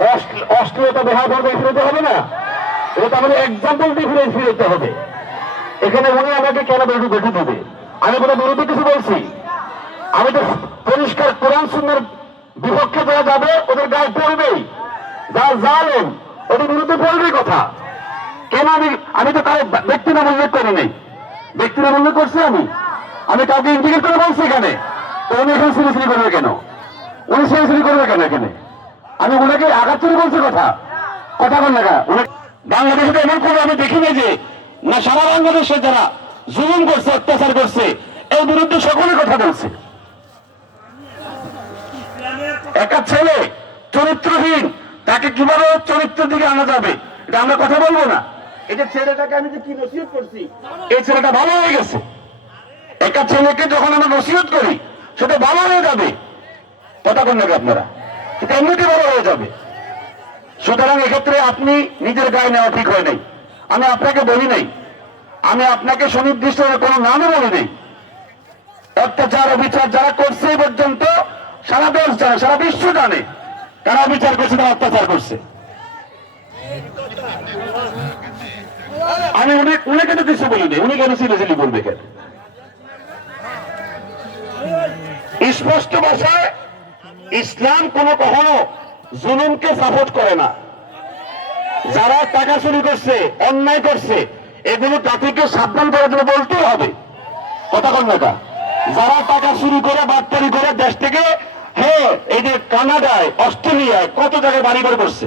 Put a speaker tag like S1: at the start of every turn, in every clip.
S1: অশ্লীল- অশ্লীলতা ব্যবহার করবে ফিরতে হবে না? এটা তো আমাদের এক্সাম্পল দিয়ে ফিরে ফিরতে হবে। এখানে উনি আমাকে কেন বেটু বেটু দেবে? আমি কোনো বিরোধী কিছু বলছি? আমি তো পরিষ্কার কোরআন সুন্দর বিপক্ষে যারা যাবে, ওদের গায়ে পড়বেই। যা জালেন ওদের বিরুদ্ধে পড়বেই কথা। কেন আমি আমি তো কারও ব্যক্তি নাম উল্লেখ করি নাই। ব্যক্তি নাম উল্লেখ করছি আমি? আমি কাউকে ইন্ডিকেট করে বলছি এখানে? তো উনি এখানে সিরিয়াসলি করবে কেন? উনি সিরিয়াসলি করবে কেন এখানে? আমি ওনাকে আঘাত করে বলছি কথা। কথা বল না বাংলাদেশে তো এমন করে আমি দেখিনি যে, না, সারা বাংলাদেশে যারা জুলুম করছে, অত্যাচার করছে, এর বিরুদ্ধে সকলে কথা বলছে। একটা ছেলে চরিত্রহীন, তাকে কীভাবে ওর চরিত্রের দিকে আনা যাবে? এটা আমরা কথা বলব না। যে ছেলেটাকে আমি যে কি নসিহত করছি, এই ছেলেটা ভালো হয়ে গেছে। একটা ছেলেকে যখন আমরা নসিহত করি, সেটা ভালো হয়ে যাবে। কথা বলেন আপনারা? এমনিতে ভালো হয়ে যাবে। সুতরাং এক্ষেত্রে আপনি নিজের গায়ে নেওয়া ঠিক হয় নাই। আমি আপনাকে বলি নাই। আমি আপনাকে সুনির্দিষ্ট কোনো নামও বলি নাই। অত্যাচার, অবিচার যারা করছে এই পর্যন্ত সারা দেশ জানে, সারা বিশ্ব জানে কারা অবিচার করছে তারা অত্যাচার করছে। আমি উনি উনাকে তো কিছু বলিনি উনি কেন সিরিয়াসলি বলবে কেন? স্পষ্ট ভাষায় ইসলাম কোন কখনো জুলুমকে সাপোর্ট করে না। যারা টাকা চুরি করছে, অন্যায় করছে, এগুলো তাদেরকে সাবধান করার জন্য বলতেই হবে। কথা কন না যারা টাকা চুরি করে, বাটপারি করে দেশ থেকে হ্যাঁ এই যে কানাডায়, অস্ট্রেলিয়ায় কত জায়গায় বাড়ি বাড়ি করছে?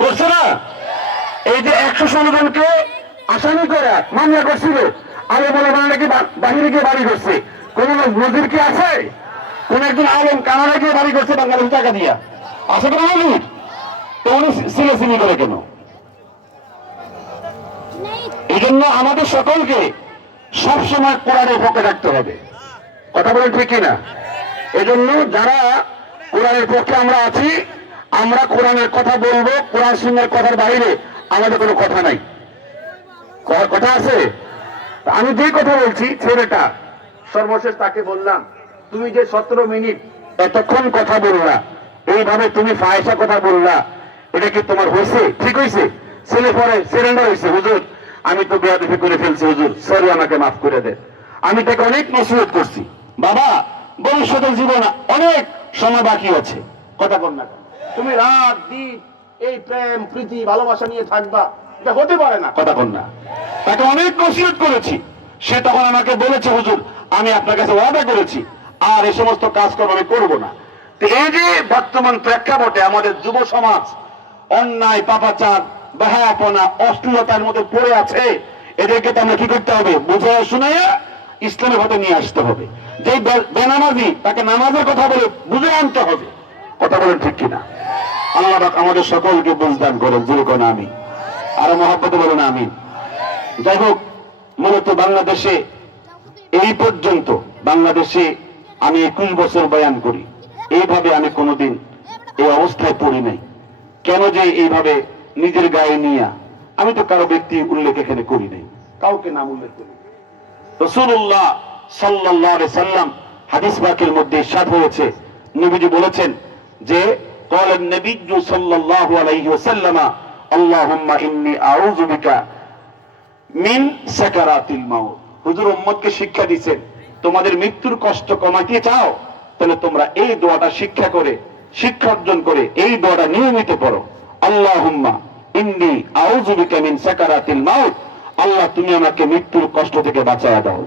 S1: করছে না? এই যে একশো ষোলো জনকে আসামি করে, মামলা করছিল আরে বলে বলে নাকি বাহিরে গিয়ে বাড়ি করছে। কোন নজির কি আছে? কোন একজন আলম কানাডা গিয়ে বাড়ি করছে বাংলাদেশ টাকা দিয়া। আছে কোনো নজির তো উনি সিলে সিলি করে কেন? এই জন্য আমাদের সকলকে সবসময় কোরআনের পক্ষে রাখতে হবে। কথা বলেন ঠিক কিনা? এই জন্য যারা কোরআনের পক্ষে আমরা আছি, আমরা কোরআনের কথা বলব, কোরআন সুন্নার কথার বাইরে আমাদের কোনো কথা নাই। কথা আছে? আমি যে কথা বলছি, ছেলেটা, সর্বশেষ তাকে বললাম তুমি যে সতেরো মিনিট এতক্ষণ কথা বললা, এইভাবে তুমি ফায়সা কথা বললা, এটা কি তোমার হয়েছে ঠিক হয়েছে ছেলে পরে সিলিন্ডার হয়েছে হুজুর। আমি তো বেয়াদফি করে ফেলছি, হুজুর। সরি, আমাকে মাফ করে দে আমি তাকে অনেক নসিহত করছি। বাবা, ভবিষ্যতের জীবন অনেক সময় বাকি আছে। কথা বল না তুমি রাত, দিন এই প্রেম, প্রীতি, ভালোবাসা নিয়ে থাকবা, এটা হতে পারে না। কথা বল না। তাকে অনেক নসিহত করেছি। সে তখন আমাকে বলেছে, হুজুর, আমি আপনার কাছে ওয়াদা করেছি। আর এই সমস্ত কাজকর্ম আমি করব না। তো এই যে বর্তমান প্রেক্ষাপটে আমাদের যুব সমাজ অন্যায়, পাপাচার বাহাপনা অশ্লীলতার মধ্যে পড়ে আছে, এদেরকে তো আমরা কি করতে হবে? বুঝে শুনাইয়া ইসলামের পথে নিয়ে আসতে হবে। যে বেনামাজি, তাকে নামাজের কথা বলে বুঝে আনতে হবে। কথা বলেন ঠিক কিনা? আল্লাহ আমাদের সকলকে বুঝদান করেন যেরকম আমি আরও মহাব্বতে বলেন আমি যাই হোক, মূলত বাংলাদেশে এই পর্যন্ত, বাংলাদেশে আমি একুশ বছর বয়ান করি এইভাবে আমি কোনোদিন এই অবস্থায় পড়ি নাই কেন যে এইভাবে নিজের গায়ে নিয়ে আমি তো কারো ব্যক্তি উল্লেখ এখানে করি নাই কাউকে নাম উল্লেখ করি নাই। রসুল্লাহ সাল্লাহ সাল্লাম হাদিস বাকের মধ্যে সাদ হয়েছে নবীজি বলেছেন যে قال النبي صلى الله عليه وسلم اللهم إني أعوذ بك মিন সাকারাতিল মাউত হুজুর উম্মতকে শিক্ষা দিয়েছেন তোমাদের মৃত্যুর কষ্ট কমাতে চাও, তাহলে তোমরা এই দোয়াটা শিক্ষা করে, শিক্ষা অর্জন করে এই দোয়াটা নিয়মিত পড়ো। আল্লাহ ইন্দি বিকা মিন সাকারাতিল মাউত। আল্লাহ, তুমি আমাকে মৃত্যুর কষ্ট থেকে বাঁচায় দাও।